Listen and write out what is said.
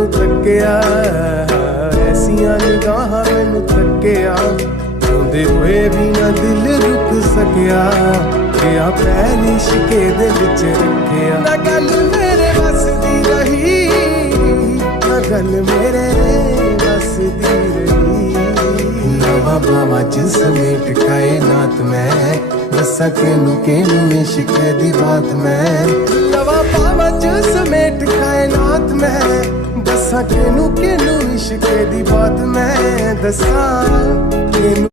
मैनू तकिया, ऐसियां निगाहां मैनू तकिया, रोंदे होए भी ना दिल रुक सकिया, गया पैर इश्के दे विच रखिया। ना गल मेरे बस दी रही, ना गल मेरे बस दी रही, लवा बावा च समेट कायनात मैं, दसा केनू इश्क दी बात मैं, लवा बावा च समेट कायनात मैं, दसा केनू इश्क दी बात मैं, दसा केनू